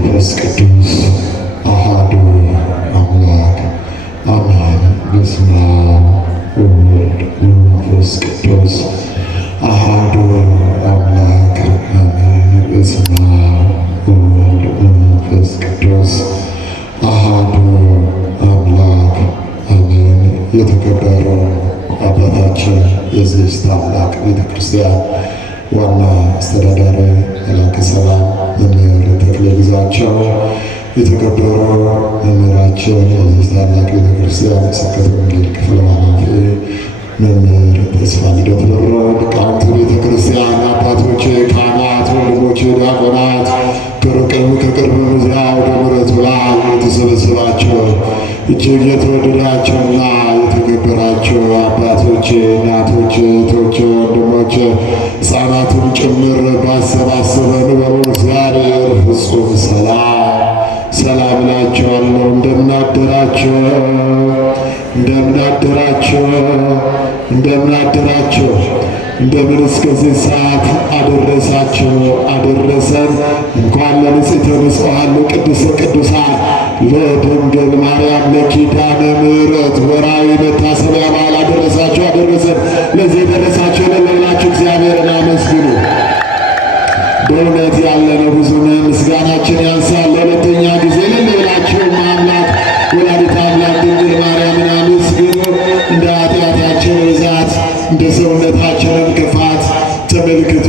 ወመንፈስ ቅዱስ አሐዱ አምላክ አሜን። በስመ አብ ወወልድ ወመንፈስ ቅዱስ አሐዱ አምላክ አሜን። በስመ አብ ወወልድ ወመንፈስ ቅዱስ አሐዱ አምላክ አሜን። የተከበሩ አባታችን የዚህ ታላቅ ቤተ ክርስቲያን ዋና አስተዳዳሪ መላከ ሰላም መምህር ተክለ ግዛቸው፣ የተከበሩ መምህራችን የዚህ ታላቅ ቤተ ክርስቲያን ስብከተ ወንጌል ክፍል ኃላፊ መምህር ተስፋ ልደት ደብረ፣ ሊቃውንተ ቤተ ክርስቲያን አባቶቼ፣ ካህናት፣ ወንድሞቼ ዲያቆናት፣ ከሩቅም ከቅርብም እዚያ ወደ ምሕረቱ ላይ የተሰበሰባችሁ እጅግ የተወደዳችሁና የተከበራችሁ አባቶቼ፣ እናቶቼ፣ እህቶቼ፣ ወንድሞቼ ሕፃናትም ጭምር ባሰባሰበን በሉ እግዚአብሔር ፍጹም ሰላም እላችኋለሁ። እንደምናደራችሁ እንደምን እስከዚህ ሰዓት አደረሳችሁ አደረሰን። እንኳን ለንጽሕተ ንጹሐን ቅድስተ ቅዱሳን ለድንግል ማርያም ለኪዳነ ምሕረት ወርኃዊ መታሰቢያ በዓል አደረሳችሁ አደረሰን። ለዚህ የደረሳችሁ ለሌላችሁ እግዚአብሔርን አመስግኑ። በእውነት ያለነው ብዙ ነን፣ ምስጋናችን ያንሳል። ለሁለተኛ ጊዜ ለሌላችሁ አምላክ ወላዲተ አምላክ ድንግል ማርያምን አመስግኑ። እንደ ኃጢአታችን ብዛት እንደ ሰውነታችንን ክፋት ተመልክቶ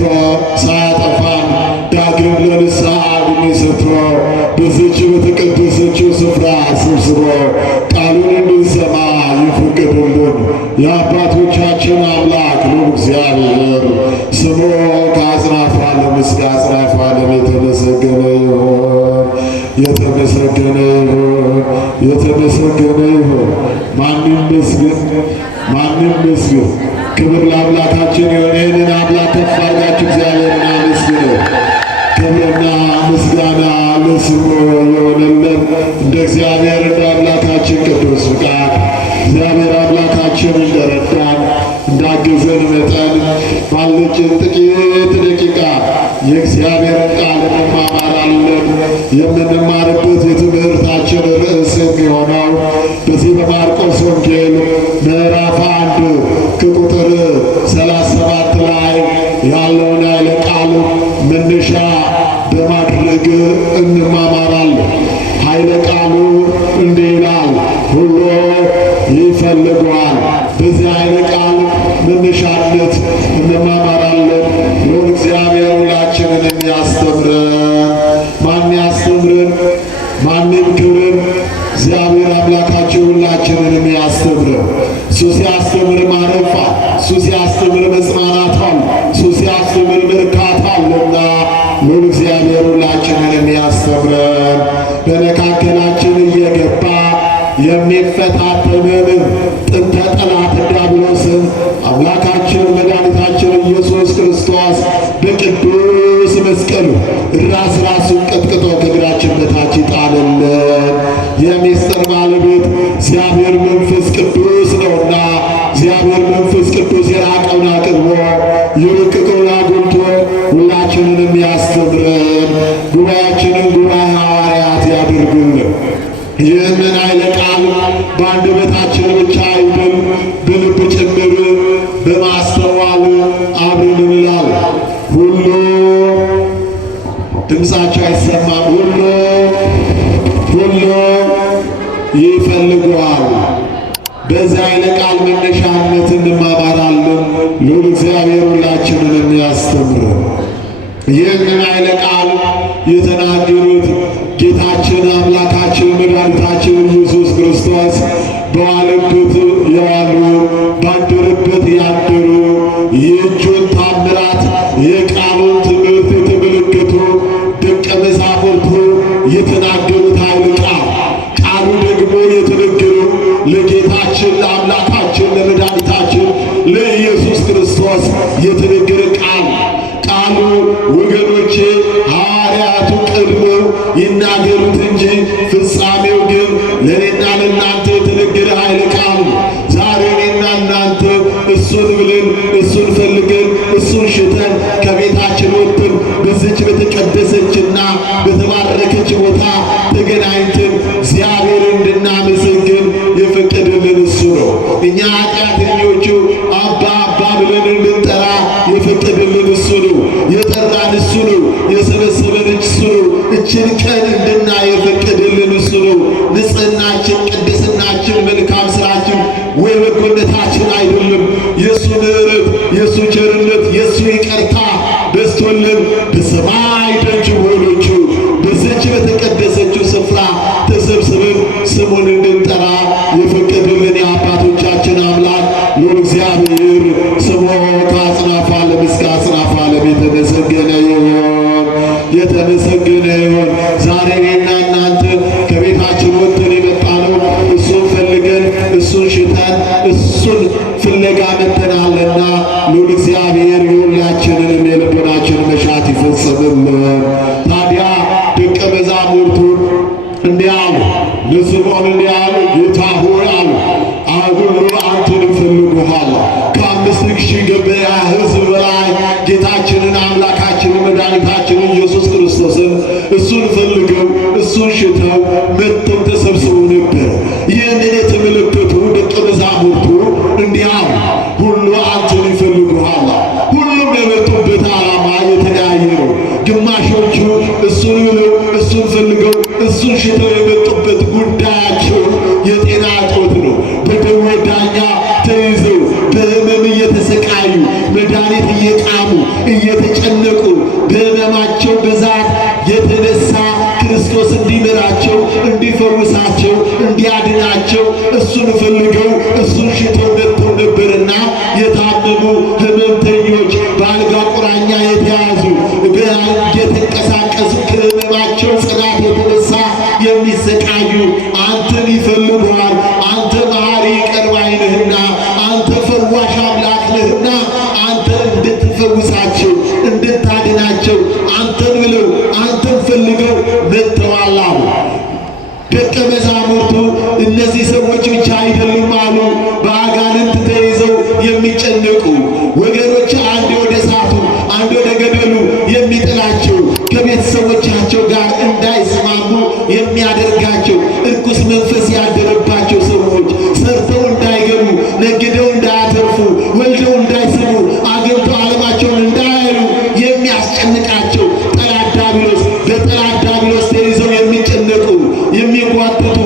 ሳያጠፋን ዳግም ለንስሐ ዕድሜ ሰጥቶ በዚህች በተቀደሰችው ስፍራ ሰብስቦ ቃሉን እንድንሰማ ይፍቀድልን። የአባቶቻችን አምላክ ነው እግዚአብሔር ስሙ ከአጽናፈ ዓለም እስከ አጽናፈ ዓለም የተመሰገነ ይሁን፣ የተመሰገነ ይሁን፣ የተመሰገነ ይሁን። ማንም ይመስገን። ክብር ለአምላካችን ይሁን። ይህንን አምላክ ከፍ አድርጋችሁ እግዚአብሔርን አመስግኑ። ክብርና ምስጋና ለስሙ ይሁንልን። እንደ እግዚአብሔር እንደ አምላካችን ቅዱስ ፍቃድ እግዚአብሔር አምላካችን እንደረዳን እንዳገዘን መጠን ባለችን ጥቂት ደቂቃ የእግዚአብሔርን ቃል እንማማራለን። የምንማርበት የትምህርታችን ርዕስ የሚሆነው በዚህ በማርቆስ ወንጌል ምዕራፍ 1 ከቁጥር 37 ላይ ያለውን ኃይለ ቃል መነሻ በማድረግ እንማማራለን። ኃይለ ቃሉ እንዲህ ይላል፣ ሁሉ ይፈልገዋል። በዚህ ኃይለ ቃል መነሻነት እንማማራለን። ይሁን እግዚአብሔር ሁላችንን የሚያስተምረን ማን ያስተምረን? ማንም ክብርን እግዚአብሔር አምላካችን ሁላችንን የሚያስተምረን። እሱ ሲያስተምር ማረፍ አለ፣ እሱ ሲያስተምር መጽናናት አለ፣ እሱ ሲያስተምር መርካት አለና ይሁን እግዚአብሔር ሁላችንን የሚያስተምረን በመካከላችን እየገባ የሚፈታተንን ጥንተ ጠላት ዲያብሎስን አምላካችን መድኃኒታችን ኢየሱስ ክርስቶስ በቅዱስ መስቀሉ ራሱን ቀጥቅጦ ከእግራችን በታች ይጣልልን። የምስጢር ባለቤት እግዚአብሔር መንፈስ ቅዱስ ነውና እግዚአብሔር መንፈስ ቅዱስ የራቀውን አቅርቦ የረቀቀውን አጉልቶ ሁላችንን የሚያስተምረን ጉባኤያችንን ጉባኤ ሐዋርያት ያድርግልን። ይህንን ኃይለ ቃል በአንደበታችን ብቻ አይደል በልብ ጭምር በማስተዋል አብረን እንላለን። ሁሉ ድምፃቸው አይሰማም። ሁሉ ይፈልገዋል። በዚህ ኃይለ ቃል መነሻነት እንማማራለን። ልዑል እግዚአብሔር ሁላችንን የሚያስተምረን ይህንን ኃይለ ቃል የተናገሩት ጌታችን አምላካችን መድኃኒታችን ኢየሱስ ክርስቶስ በዋለበት የዋሉ ባደረበት ያደሩ የእጁን ታምራት የቃሉን ትምህርት የተመለከቱ ደቀ መዛሙርቱ የተናገሩት ኃይለ ቃሉ ደግሞ የተነገረው ለጌታችን ለአምላካችን ለመድኃኒታችን ለኢየሱስ ክርስቶስ የተነገረ ቃሉ ወገኖቼ ሐዋርያቱ ቀድመው ይናገሩት እንጂ ፍጻሜው ግን ለእኔና ለእናንተ የተነገረ ኃይለ ቃል ዛሬ እኔና እናንተ እሱን ብለን እሱን ፈልገን እሱን ሽተን ከቤታችን ወጥተን በዚች በተቀደሰችና በተባረከች ይችን ቀን እንድናይ የፈቀደልን እሱ ነው። ንጽሕናችን፣ ቅድስናችን፣ መልካም ስራችን ወይ በጎነታችን አይደለም። የእሱ ምሕረት፣ የእሱ ቸርነት፣ የእሱ ይቅርታ በስቶልን በሰማይ ደጅ በሆነች በዚች በተቀደሰችው ስፍራ ተሰብስበን ስሙን እንድንጠራ የፈቀደልን የአባቶቻችን አምላክ እግዚአብሔር ስሙ ከአጽናፈ ዓለም እስከ አጽናፈ ዓለም የተመሰገነ ይሁን፣ የተመሰገነ ይሁን። ዛሬ እኔና እናንተ ከቤታችን ወጥተን የመጣነው እሱን ፈልገን እሱን ሽተን እሱን ፍለጋ መጥተናልና ልዑል እግዚአብሔር የሁላችንንም የልቦናችን መሻት ይፈጽምልን። ታዲያ ደቀ መዛሙርቱ እንዲህ አሉ፣ ለስምዖን እንዲህ አሉ፣ ጌታ ሆይ አሉ፣ አሁን አንተን እፈልግሃለሁ። ከ5,000 ገበያ ሕዝብ በላይ ጌታችንን አምላካችንን መድኃኒታችንን ኢየሱስ ክርስቶስን እሱን ፈልገው እሱን ሽተው መጥተው ተሰብስበው ነበር። ይህንን የተመለከቱ ደቀ መዛሙርቱ እንዲህ አሉ፣ ሁሉ አንተን ይፈልጉሃል። ሁሉም የመጡበት ዓላማ የተለያየ ነው። ግማሾቹ እሱን ብለው እሱን ፈልገው እሱን ሽተው የመጡበት ጉዳያቸው የጤና እጦት ነው። በደዌ ዳኛ ተይዘው በሕመም እየተሰቃዩ መድኃኒት እየቃሙ እየተጨነቁ በሕመማቸው ብዛት የተነሳ ክርስቶስ እንዲምራቸው፣ እንዲፈውሳቸው፣ እንዲያድናቸው እሱን ፈልገው እሱን ሽተው መጥተው ነበርና የታመሙ ሕመምተኞች በአልጋ ቁራኛ የተያዙ እየተንቀሳቀሱ ከሕመማቸው ጽናት የተነሳ የሚሰቃዩ አንተን ይፈልጉሃል። አንተ መሐሪ ይቅር ባይ ነህና፣ አንተ ፈዋሽ አምላክ ነህና አንተ እንድትፈውሳቸው እንድታድናቸው አንተን ብለው አንተን ፈልገው መጥተዋል አሉ። ደቀ መዛሙርቱ እነዚህ ሰዎች ብቻ አይደሉም አሉ፣ በአጋንንት ተይዘው የሚጨነቁ ወገኖች፣ አንድ ወደ እሳቱ አንድ ወደ ገደሉ የሚጥላቸው ከቤተሰቦቻቸው ጋር እንዳይስማሙ የሚያደርጋቸው እርኩስ መንፈስ ያደረባቸው ሰዎች ሰርተው እንዳይገቡ፣ ነግደው እንዳያተርፉ፣ ወልደው እንዳይስሙ፣ አግብተው ዓለማቸውን እንዳያዩ የሚያስጨንቃቸው ጠላት ዲያብሎስ በጠላት ዲያብሎስ ተይዘው የሚጨነቁ የሚጓትቱ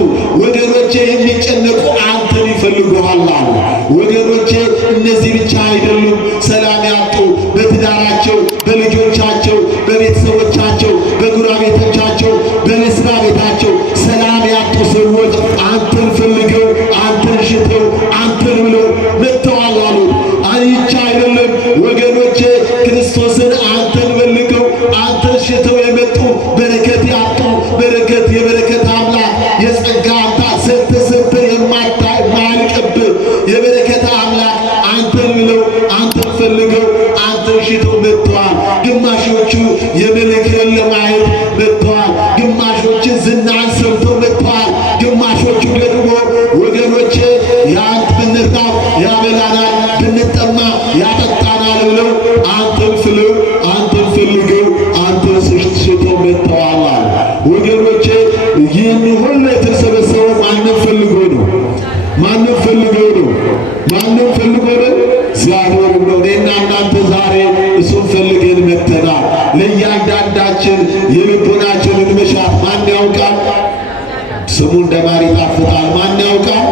ወገኖቼ የሚጨነቁ አንተን ይፈልጉሃል አሉ። ወገኖቼ እነዚህ ብቻ አይደሉም። ሰላም ያጡ በትዳራቸው፣ በልጆቻቸው፣ በቤተሰቦቻቸው፣ በጎረቤቶቻቸው፣ በመስሪያ ቤታቸው ሰላም ያጡ ሰዎች አንተን ፈልገው አንተን ሽተው አንተን ብለው መጥተዋል አሉ። አይቻ አይደለም ወገኖቼ፣ ክርስቶስን አንተን ፈልገው አንተን ሽተው የመጡ በረከት ያጡ በረከት የበረከት አምላክ የጸጋ አምላክ ሰጥተህ የማያልቅብህ የበረከት አምላክ አንተን ብለው አንተን ፈልገው አንተን ሽተው መጥተዋል። ግማሾቹ የመልክህን ለማየት መጥተዋል። ግማሾችን ዝናን ሰምተው መጥተዋል። ግማሾቹ ደግሞ ወገኖቼ ያንተ ብንራብ ያበላናል፣ ብንጠማ ያጠጣናል ብለው አንተን ፍለው አንተን ፈልገው አንተን ሽተው መጥተዋል። ወገኖቼ ይህን ሁሉ የተሰበሰበው ማንም ፈልጎ ነው? ማንም ፈልገው ነው? ማንም ፈልጎ ነው? እግዚአብሔር ነው። እኔና እናንተ ዛሬ እሱን ፈልገን መጥተናል። ለእያንዳንዳችን የልቦናችንን መሻት ማን ያውቃል? ስሙ እንደ ማር ይጣፍጣል። ማን ያውቃል?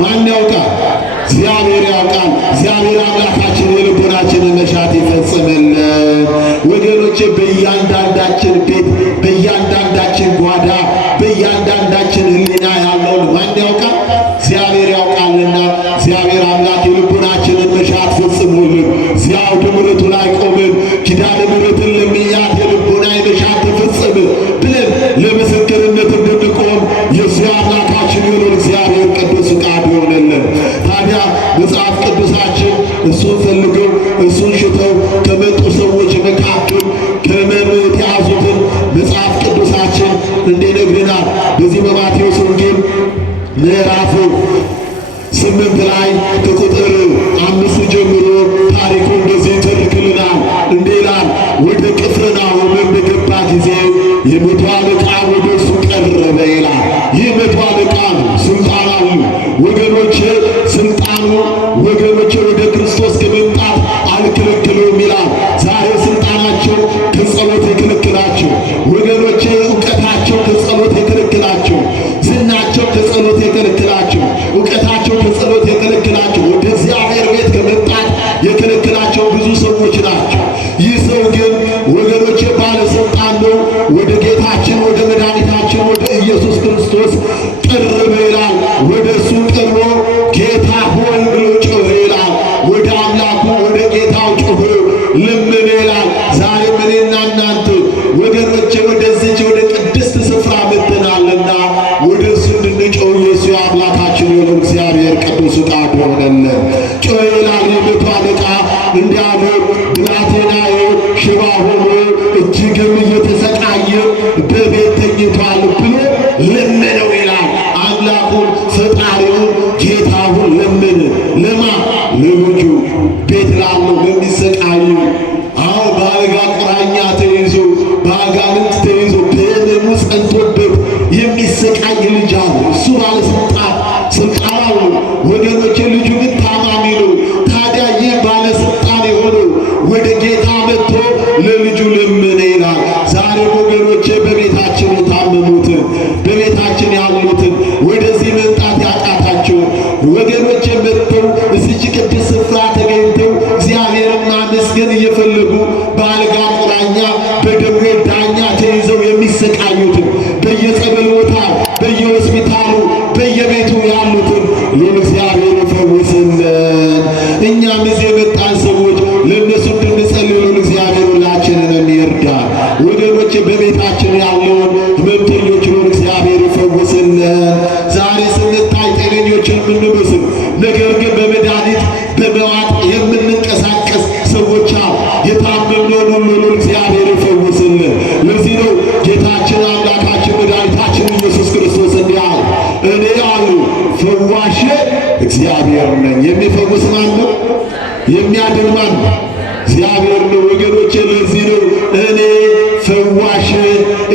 ማን ያውቃል? እግዚአብሔር ያውቃል። እግዚአብሔር አምላካችን የልቦናችንን መሻት ይፈጽምልን። ወገኖቼ በእያንዳንዳችን ቤት፣ በእያንዳንዳችን ጓዳ፣ በእያንዳንዳችን ሕሊና ያለውን ማን ያውቃል? እግዚአብሔር ያውቃልና እግዚአብሔር አምላክ የልቦናችንን መሻት ፈጽሞልን እዚያው ምሕረቱ ላይ ቆመን ኪዳነ ምሕረትን ለሚያት የልቦና መሻት ተፈጸመ ብለን ለምስክርነት እንድንቆም የዚህ አምላካችን የሆነውን እግዚአብሔር ቅዱስ ፈቃዱ ይሆነልን። ታዲያ መጽሐፍ ቅዱሳችን እሱን ፈልገው እሱን ሽተው ከመጡ ሰዎች መካከል ከሕመም የተያዙትን መጽሐፍ ቅዱሳችን እንዲነግረናል። በዚህ በማቴዎስ ወንጌል ምዕራፍ 8 ላይ ከቁጥር 5 ጀምሮ ታሪኩ እንደዚህ ይተርክልናል። እንዲህ ይላል። ወደ ቅፍርናሆም በገባ ጊዜ የመቶ አለቃ ወደ እርሱ ቀረበ ይላል። ይህ መቶ አለቃ ነው፣ ስልጣን አለው ወገኖቼ። ስልጣኑ ወገኖቼ ወደ ክርስቶስ ከመምጣት አልከለከለውም ይላል። ዛሬ ስልጣናቸው ከጸሎት የከለከላቸው ወገኖቼ በቤት ተኝቷል ብሎ ለመነው ይላል። አምላኩን ፈጣሪውን ጌታውን ለመነ። ለማ ለልጁ ቤት ላለው ለሚሰቃዩ በአልጋ ቁራኛ ተይዞ በአጋንንት ተይዞ በሕመሙ ጸንቶበት የሚሰቃይ ልጅ አለ። እሱ ባለስልጣን ስልጣን አለው ወገኖቼ። ልጁ ግን ታማሚ ነው። ታዲያ ይህ ባለስልጣን የሆነው ወደ ጌታ መጥቶ ለልጁ ለመነ ይላል። ዛሬ ወገኖቼ በቤታችን የታመሙትን በቤታችን ያሉትን ወደዚህ መምጣት ያቃታቸው ወገኖቼ መጥተው እዚች ቅዱስ ስፍራ ተገኝተው እግዚአብሔርን ማመስገን እየፈለጉ በአልጋ ቁራኛ በደዌ ዳኛ ተይዘው የሚሰቃዩትን በየጸበል ቦታ በየሆስፒታሉ በየቤቱ ያሉትን እግዚአብሔር ይፈውስልን። እኛም እዚህ የመጣን ሰዎች ለእነሱ እንድንጸልይ እግዚአብሔር ሁላችንን ይርዳል። ወገኖቼ በቤታችን ያለውን ሕመምተኞች እግዚአብሔር ይፈውስልን። ዛሬ ስንታይ ጤነኞችን የምንመስል ነገር ግን በመድኃኒት በመዋጥ የምንንቀሳቀስ ሰዎች የታመምነውን ሁሉ እግዚአብሔር ይፈውስልን። ለዚህ ነው ጌታችን አምላካችን መድኃኒታችን ኢየሱስ ክርስቶስ እንዲህ አለ፣ እኔ አሉ ፈዋሽ እግዚአብሔር ነኝ። የሚፈውስ ማን ነው? የሚያድን ማን ነው? እግዚአብሔር ነው ወገኖቼ። ለዚህ ነው እኔ ፈዋሽ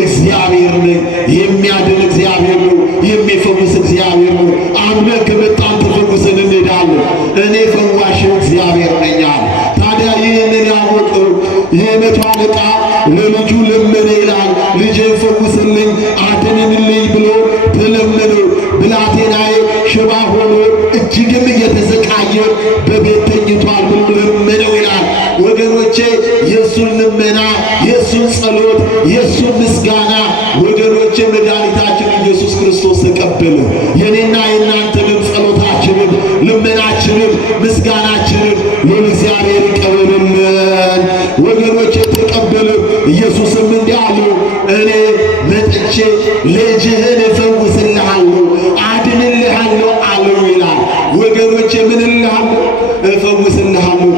እግዚአብሔር ነኝ። የሚያድን እግዚአብሔር ነው። የሚፈውስ እግዚአብሔር ነው። አምነን ከመጣን ተፈውሰን እንሄዳለን። እኔ ፈዋሽ እግዚአብሔር ነኝ አለ። ታዲያ ይህንን ያወቀው ይህ መቶ አለቃ ለልጁ ለመነ ይላል። ልጄን ፈውስልኝ አድንልኝ ብሎ ተለመነው። ብላቴናዬ ሽባ ሆኖ እጅግም እየተሰቃየ በቤት ተኝቷል ብሎ ለመነው ይላል። ወገኖቼ የእሱን ልመና የእሱን ጸሎት የእሱን ምስጋና ወገኖቼ መድኃኒታችን ኢየሱስ ክርስቶስ ተቀበለ። የኔና የእናንተንም ጸሎታችንን ልመናችንን ምስጋናችንን ለእግዚአብሔር ይቀበልልን። ወገኖቼ ተቀበለ። ኢየሱስም እንዲህ አለው፣ እኔ መጥቼ ልጅህን እፈውስልሃለሁ አድንልሃለሁ አለው ይላል። ወገኖቼ ምን እልሃለሁ? እፈውስልሃለሁ።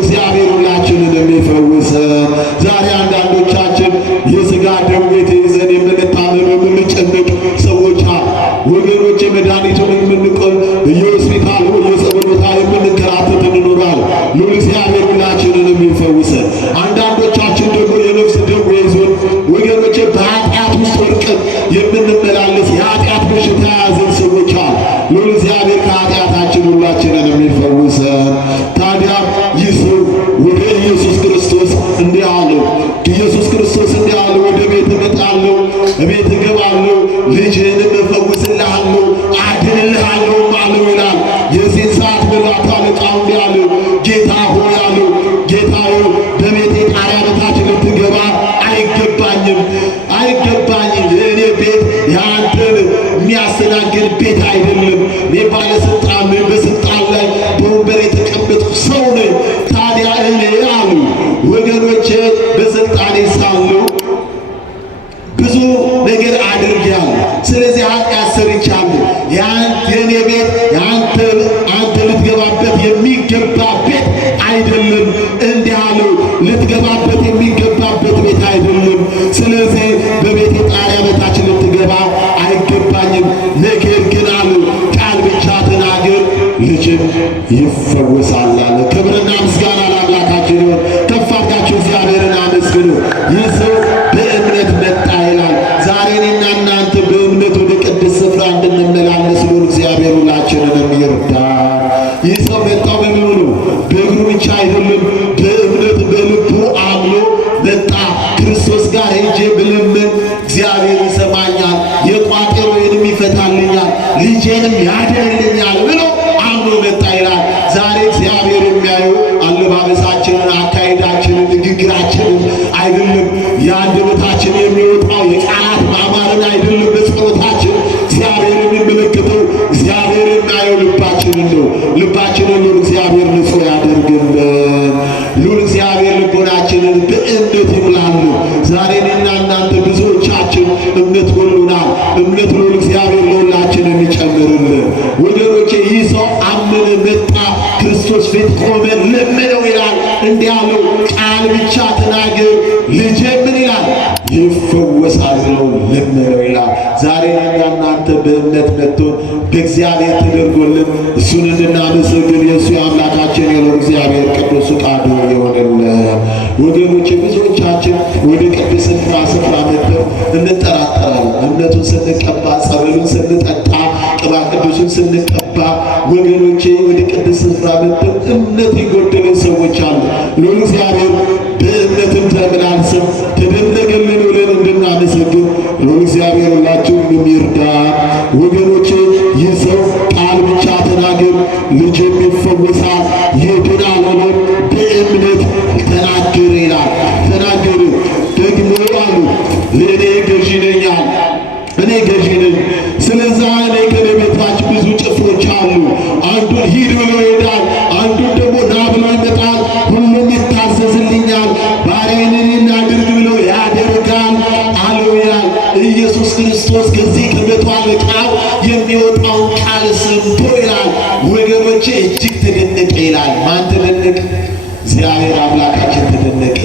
እግዚአብሔር ሁላችንን የሚፈውሰን። ዛሬ አንዳንዶቻችን የሥጋ ደዌ ተይዘን የምንታመም የምንጨነቅ ሰዎች ወገኖቼ መድኃኒቱን የምንቆም በየሆስፒታሉ በየጸበል ቦታ የምንከራተት እንኖራለን። እግዚአብሔር ሁላችንን የሚፈውሰን። አንዳንዶቻችን ደግሞ የነፍስ ደዌ ይዞን ወገኖቼ በኃጢአት ውስጥ ወድቀን የምንመላለስ የኃጢአት በሽታ የያዘን ሰዎች እግዚአብሔር ከኃጢአታችን ሁላችንን የሚፈውሰን። ታዲያ ይህ ሰው ወደ ኢየሱስ ክርስቶስ እንዲህ አለው። ኢየሱስ ክርስቶስ እንዲህ አለው፣ ወደ ቤት እመጣለሁ፣ ቤት እገባለሁ፣ ልጅህንም እፈውስልሃለሁ አድንልሃለሁ አለው ይላል። የዚህን ሰዓት መልአክ አለቃው እንዲህ አለው፣ ጌታ ሆይ አለው፣ ጌታ ሆይ በቤቴ ጣሪያ በታች ልትገባ አይገባኝም። የእኔ ቤት የአንተን የሚያስተናግድ ቤት አይደለም። እኔ ባለስልጣን ነኝ፣ በስልጣን ላይ በወንበር የተቀመጥኩ ሰው ነኝ። ታዲያ እኔ አሉ ወገኖቼ በስልጣኔ ሳለሁ ብዙ ነገር አድርጌያለሁ። ስለዚህ ኃጢአት ሰርቻለሁ። የኔ ቤት አንተ ልትገባበት የሚገባ ቤት አይደለም። እንዲህ አለው፣ ልትገባበት የሚገባበት ቤት አይደለም። ስለዚህ በቤቴ ጣሪያ በታች ልትገባ አይገባኝም። ነገር ግን አለው ቃል ብቻ ተናገር፣ ልጅም ይፈወሳል አለ። ክብርና ምስጋና ለአምላካችን ይሁን። ከፍ አድርጋችሁ እግዚአብሔርን አመስግኑ። ይህ ሰው በእምነት መጣ ይላል። ዛሬ እኔና እናንተ በእምነት ወደ ቅድስት ስፍራ እንድንመላለስ ነው እግዚአብሔር ሁላችንንም ይርዳል። ይህ ሰው መጣው በምኑ ነው? በእግሩ ብቻ አይደለም፣ በእምነት በልቡ አምኖ መጣ። ክርስቶስ ጋር ሄጄ ብለምን እግዚአብሔር ይሰማኛል፣ የቋጠሮዬንም ይፈታልኛል፣ ልጄንም ያድንልኛል ብሎ አምኖ መጣ ይላል። ዛሬ እግዚአብሔር የሚያየው አለባበሳችንን፣ አካሄዳችንን፣ ንግግራችንን አይደለም። የአንደበታችን የሚወጣው የቃላት ማማርን አይደለም። በጸሎታችን እግዚአብሔር የሚመለከተው እግዚአብሔር የሚያየው ልባችንን ነው። ልባችንን እግዚአብሔር ንጹሕ ያደርግልን። እግዚአብሔር ልቦናችንን በእምነት ይሙላል። ዛሬ እኔና እናንተ ብዙዎቻችን እምነት ጎሎናል። እምነት እግዚአብሔር ለሁላችንም ይጨምርልን። ወገኖቼ ይህ ሰው አመነ፣ መጣ፣ ክርስቶስ ፊት ቆመ፣ ለመነው ይላል። እንዲህ አለው፣ ቃል ብቻ ተናገር፣ ልጄ ምን ይላል? ይፈወሳል ብለው ለመነው ይላል። ዛሬ እናንተ በእምነት መጥቶ በእግዚአብሔር ተደርጎልን እሱን እንድናመሰግን የእሱ የአምላካችን የሆነው እግዚአብሔር ቅዱስ ፈቃዱ ይሆንልን። ወገኖች ብዙዎቻችን ወደ ቅድስና ስፍራ መጥተው እንጠራጠራለን። እምነቱን ስንቀባ፣ ጸበሉን ስንጠጣ፣ ቅባ ቅዱሱን ስንቀባ ወገኖቼ ወደ ቅድስ ስፍራ መጥተው እምነት የጎደለን ሰዎች አሉ። ለእግዚአብሔር በእምነትም ተመላልሰን ተደረገልን ብለን እንድናመሰግን ለእግዚአብሔር ሁላችሁንም ይርዳን። ወገኖቼ ይህ ሰው ቃል ብቻ ተናገር ልጅም ይፈወሳል ይድናል ብሎ በእምነት ተናገረ ይላል። ተናገረ ደግሞ አሉ ለእኔ ገዢ ነኝ አለ። እኔ ገዢ ነኝ። ስለዛ እኔ ከኔ በታች ብዙ ጭፍሮች አሉ። አንዱን ሂድ ብሎ ይሄዳል፣ አንዱን ደግሞ ና ብሎ ይመጣል። ሁሉም ይታዘዝልኛል። ባሪያዬን እናድርግ ብሎ ያደርጋል አለው ይላል። ኢየሱስ ክርስቶስ ከዚህ ከመቶ አለቃው የሚወጣውን ቃል ሰምቶ ይላል ወገኖቼ እጅግ ተደነቀ ይላል። ማን ተደነቀ? እግዚአብሔር አምላካችን ተደነቀ።